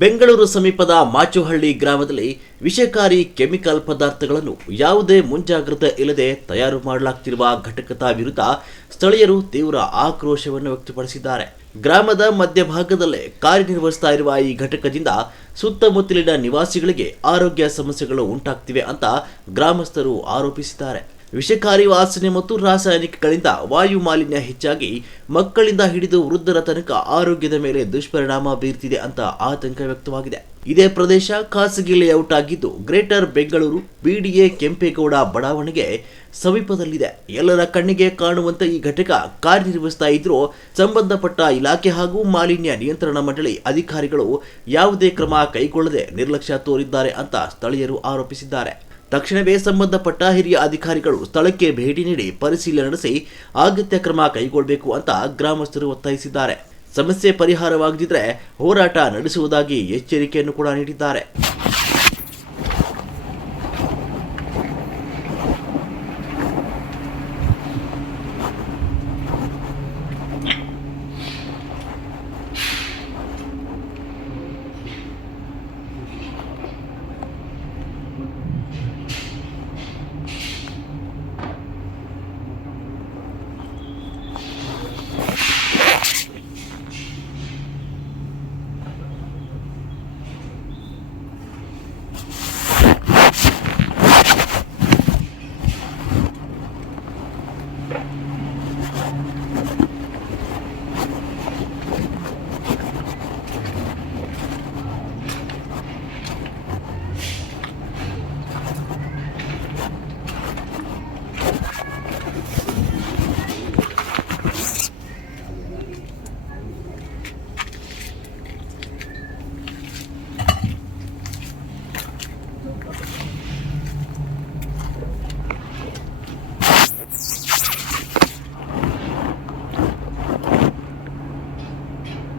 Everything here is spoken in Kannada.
ಬೆಂಗಳೂರು ಸಮೀಪದ ಮಾಚುಹಳ್ಳಿ ಗ್ರಾಮದಲ್ಲಿ ವಿಷಕಾರಿ ಕೆಮಿಕಲ್ ಪದಾರ್ಥಗಳನ್ನು ಯಾವುದೇ ಮುಂಜಾಗ್ರತೆ ಇಲ್ಲದೆ ತಯಾರು ಮಾಡಲಾಗುತ್ತಿರುವ ಘಟಕದ ವಿರುದ್ಧ ಸ್ಥಳೀಯರು ತೀವ್ರ ಆಕ್ರೋಶವನ್ನು ವ್ಯಕ್ತಪಡಿಸಿದ್ದಾರೆ. ಗ್ರಾಮದ ಮಧ್ಯಭಾಗದಲ್ಲೇ ಕಾರ್ಯನಿರ್ವಹಿಸ್ತಾ ಇರುವ ಈ ಘಟಕದಿಂದ ಸುತ್ತಮುತ್ತಲಿನ ನಿವಾಸಿಗಳಿಗೆ ಆರೋಗ್ಯ ಸಮಸ್ಯೆಗಳು ಉಂಟಾಗ್ತಿವೆ ಅಂತ ಗ್ರಾಮಸ್ಥರು ಆರೋಪಿಸಿದ್ದಾರೆ. ವಿಷಕಾರಿ ವಾಸನೆ ಮತ್ತು ರಾಸಾಯನಿಕಗಳಿಂದ ವಾಯು ಮಾಲಿನ್ಯ ಹೆಚ್ಚಾಗಿ ಮಕ್ಕಳಿಂದ ಹಿಡಿದು ವೃದ್ಧರ ತನಕ ಆರೋಗ್ಯದ ಮೇಲೆ ದುಷ್ಪರಿಣಾಮ ಬೀರ್ತಿದೆ ಅಂತ ಆತಂಕ ವ್ಯಕ್ತವಾಗಿದೆ. ಇದೇ ಪ್ರದೇಶ ಖಾಸಗಿ ಲೇಔಟ್ ಆಗಿದ್ದು ಗ್ರೇಟರ್ ಬೆಂಗಳೂರು ಬಿಡಿಎ ಕೆಂಪೇಗೌಡ ಬಡಾವಣೆಗೆ ಸಮೀಪದಲ್ಲಿದೆ. ಎಲ್ಲರ ಕಣ್ಣಿಗೆ ಕಾಣುವಂತೆ ಈ ಘಟಕ ಕಾರ್ಯನಿರ್ವಹಿಸ್ತಾ ಇದ್ರೂ ಸಂಬಂಧಪಟ್ಟ ಇಲಾಖೆ ಹಾಗೂ ಮಾಲಿನ್ಯ ನಿಯಂತ್ರಣ ಮಂಡಳಿ ಅಧಿಕಾರಿಗಳು ಯಾವುದೇ ಕ್ರಮ ಕೈಗೊಳ್ಳದೆ ನಿರ್ಲಕ್ಷ್ಯ ತೋರಿದ್ದಾರೆ ಅಂತ ಸ್ಥಳೀಯರು ಆರೋಪಿಸಿದ್ದಾರೆ. ತಕ್ಷಣವೇ ಸಂಬಂಧಪಟ್ಟ ಹಿರಿಯ ಅಧಿಕಾರಿಗಳು ಸ್ಥಳಕ್ಕೆ ಭೇಟಿ ನೀಡಿ ಪರಿಶೀಲನೆ ನಡೆಸಿ ಅಗತ್ಯ ಕ್ರಮ ಕೈಗೊಳ್ಳಬೇಕು ಅಂತ ಗ್ರಾಮಸ್ಥರು ಒತ್ತಾಯಿಸಿದ್ದಾರೆ. ಸಮಸ್ಯೆ ಪರಿಹಾರವಾಗದಿದ್ದರೆ ಹೋರಾಟ ನಡೆಸುವುದಾಗಿ ಎಚ್ಚರಿಕೆಯನ್ನು ಕೂಡ ನೀಡಿದ್ದಾರೆ.